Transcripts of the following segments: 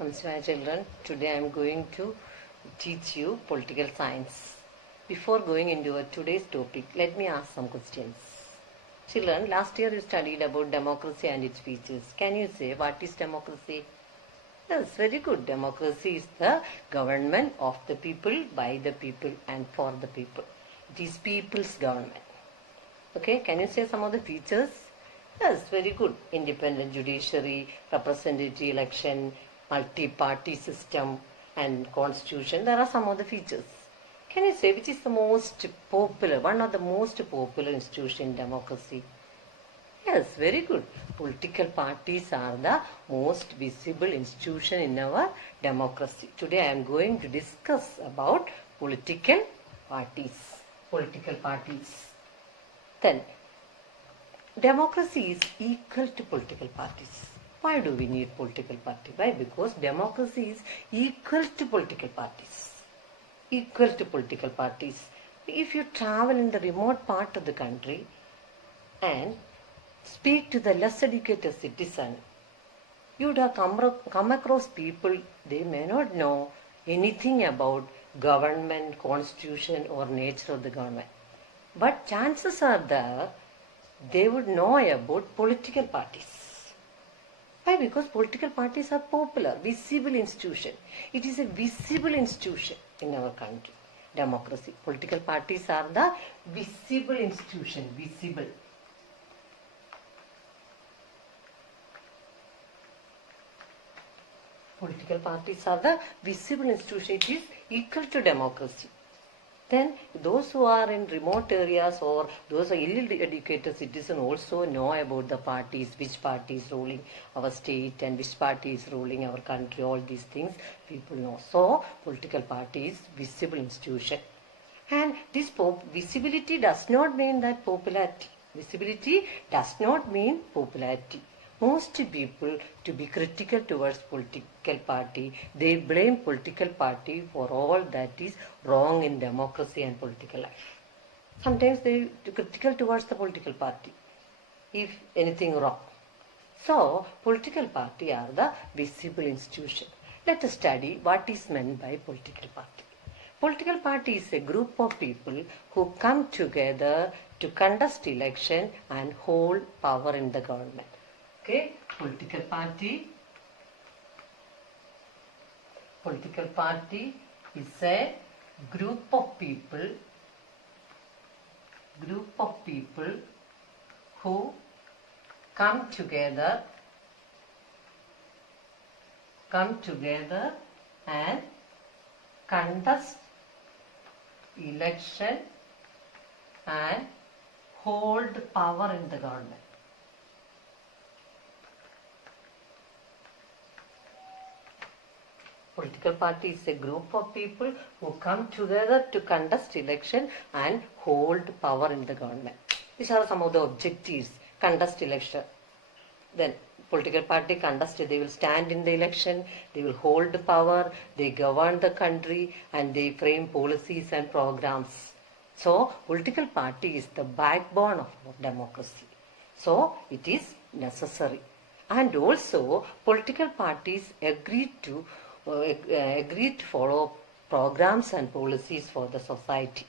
Namaste children. Today I am going to teach you political science. Before going into today's topic, let me ask some questions. Children, last year you studied about democracy and its features. Can you say what is democracy? Yes, very good. Democracy is the government of the people, by the people and for the people. It is people's government. Okay, can you say some of the features? Yes, very good. Independent judiciary, representative election, multi-party system and constitution. There are some of the features. Can you say which is the most popular, one of the most popular institution in democracy? Yes, very good. Political parties are the most visible institution in our democracy. Today I am going to discuss about political parties. Political parties. Then, democracy is equal to political parties. Why do we need political party? Why? Because democracy is equal to political parties. Equal to political parties. If you travel in the remote part of the country and speak to the less educated citizen, you would have come across people, they may not know anything about government, constitution or nature of the government. But chances are there they would know about political parties. Why? Because political parties are popular, visible institution. It is a visible institution in our country, democracy. Political parties are the visible institution, visible. Political parties are the visible institution. It is equal to democracy. Then those who are in remote areas or those who are ill-educated citizens also know about the parties, which party is ruling our state and which party is ruling our country, all these things people know. So, political party is visible institution. And this visibility does not mean that popularity. Visibility does not mean popularity. Most people, to be critical towards political party, they blame political party for all that is wrong in democracy and political life. Sometimes they are critical towards the political party, if anything wrong. So, political party are the visible institution. Let us study what is meant by political party. Political party is a group of people who come together to contest election and hold power in the government. Okay, political party is a group of people who come together and contest election and hold power in the government. Political party is a group of people who come together to contest election and hold power in the government. These are some of the objectives. Contest election. Then political party contest, they will stand in the election, they will hold power, they govern the country and they frame policies and programs. So, political party is the backbone of democracy. So, it is necessary. And also, political parties agreed to follow programs and policies for the society.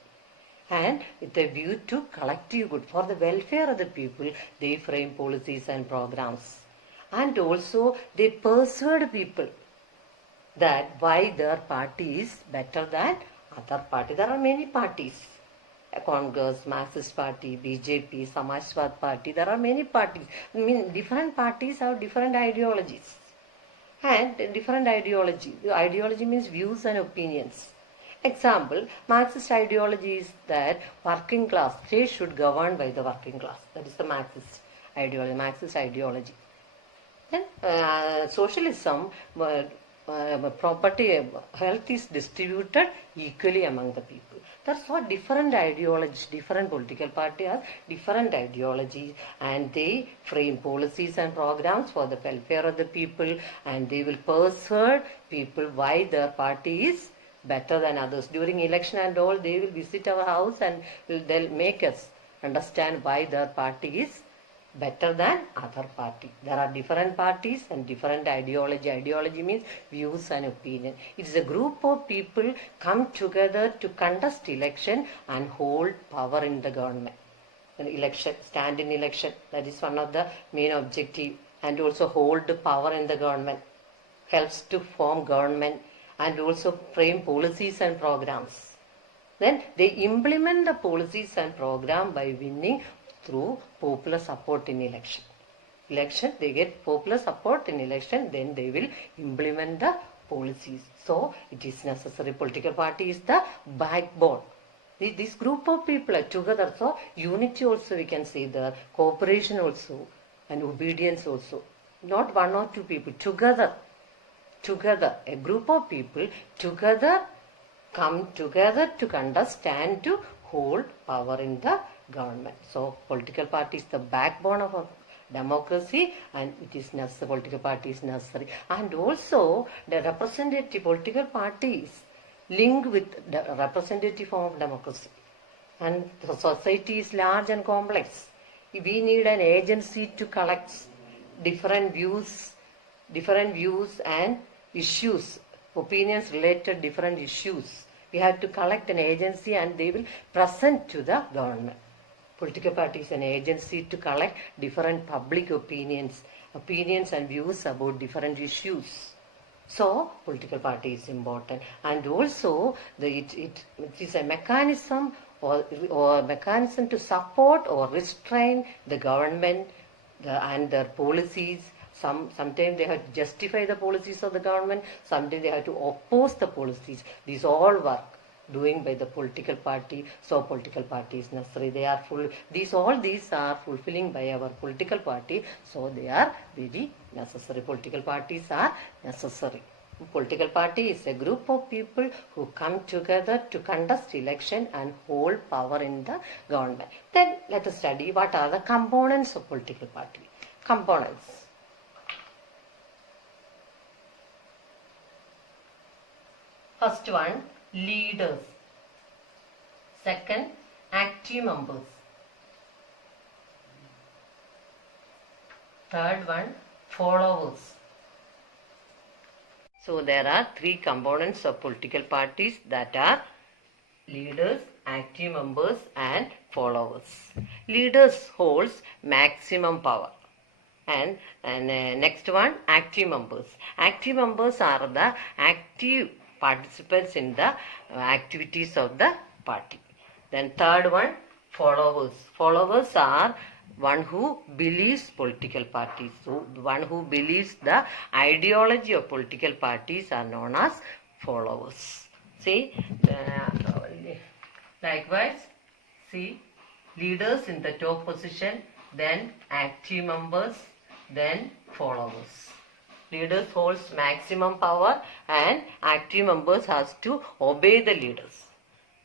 And with a view to collective good, for the welfare of the people, they frame policies and programs. And also, they persuade people that why their party is better than other party. There are many parties. Congress, Marxist Party, BJP, Samajwad Party. There are many parties. I mean, different parties have different ideologies. And different ideology. Ideology means views and opinions. Example, Marxist ideology is that working class, state should govern by the working class. That is the Marxist ideology. Then socialism, property, health is distributed equally among the people. That's what different ideologies, different political parties have different ideologies and they frame policies and programs for the welfare of the people and they will persuade people why their party is better than others. During election and all, they will visit our house and they'll make us understand why their party is better than other party. There are different parties and different ideology. Ideology means views and opinion. It is a group of people come together to contest election and hold power in the government. An election, stand in election, that is one of the main objective, and also hold power in the government, helps to form government and also frame policies and programs. Then they implement the policies and program by winning through popular support in election. Election, they get popular support in election, then they will implement the policies. So it is necessary. Political party is the backbone. This group of people are together. So unity also we can say there, cooperation also, and obedience also. Not one or two people, together. Together, a group of people together come together to understand, to hold power in the government. So political party is the backbone of a democracy, and it is necessary. Political party is necessary. And also the representative political parties linked with the representative form of democracy. And the society is large and complex. We need an agency to collect different views and issues, opinions related different issues. We have to collect an agency and they will present to the government. Political party is an agency to collect different public opinions and views about different issues. So political party is important, and also it is a mechanism or mechanism to support or restrain the government and their policies. Sometimes they have to justify the policies of the government, sometimes they have to oppose the policies. These all work doing by the political party. So political party is necessary. They are all these are fulfilling by our political party, so they are very necessary. Political parties are necessary. Political party is a group of people who come together to contest election and hold power in the government. Then let us study what are the components of political party. Components. First one, leaders. Second, active members. Third one, followers. So there are three components of political parties, that are leaders, active members and followers. Leaders holds maximum power. And next one, active members. Active members are the active participants in the activities of the party. Then third one, followers. Followers are one who believes political parties. So one who believes the ideology of political parties are known as followers. See, likewise, see, leaders in the top position, then active members, then followers. Leaders holds maximum power and active members has to obey the leaders.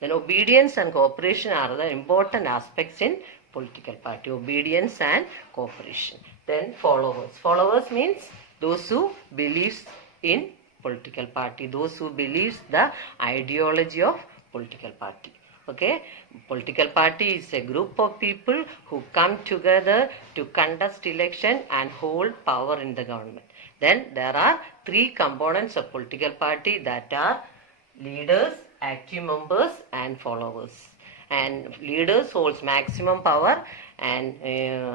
Then obedience and cooperation are the important aspects in political party. Obedience and cooperation. Then followers. Followers means those who believes in political party, those who believes the ideology of political party. Okay, political party is a group of people who come together to contest election and hold power in the government. Then there are three components of political party, that are leaders, active members and followers. And leaders holds maximum power, and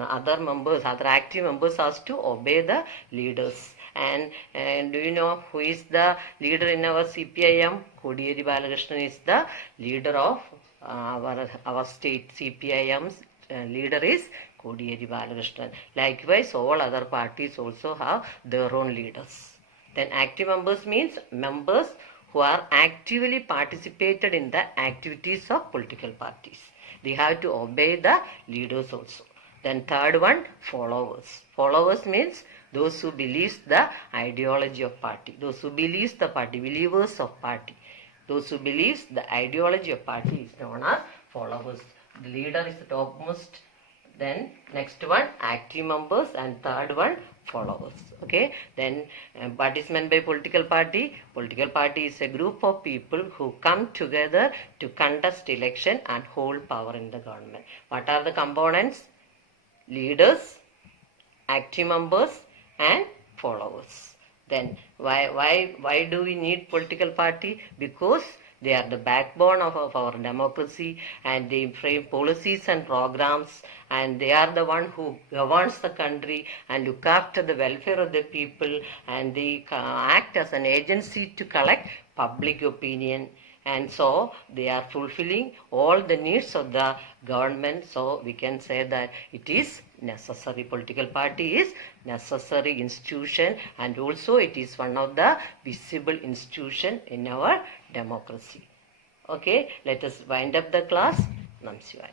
other active members has to obey the leaders. And do you know who is the leader in our CPIM? Kodiyeri Balakrishnan is the leader of our state. CPIM's leader is Kodiyeri Balakrishnan. Likewise, all other parties also have their own leaders. Then active members means members who are actively participated in the activities of political parties. They have to obey the leaders also. Then third one, followers. Followers means those who believes the ideology of party. Those who believes the party, believers of party. Those who believes the ideology of party is known as followers. The leader is the topmost. Then next one, active members, and third one, followers. Okay, then what is meant by political party? Political party is a group of people who come together to contest election and hold power in the government. What are the components? Leaders, active members and followers. Then why do we need political party? Because they are the backbone of our democracy, and they frame policies and programs, and they are the one who governs the country and look after the welfare of the people, and they act as an agency to collect public opinion, and so they are fulfilling all the needs of the government. So we can say that it is necessary. Political party is necessary institution, and also it is one of the visible institution in our democracy. Okay, let us wind up the class. Namsivaya.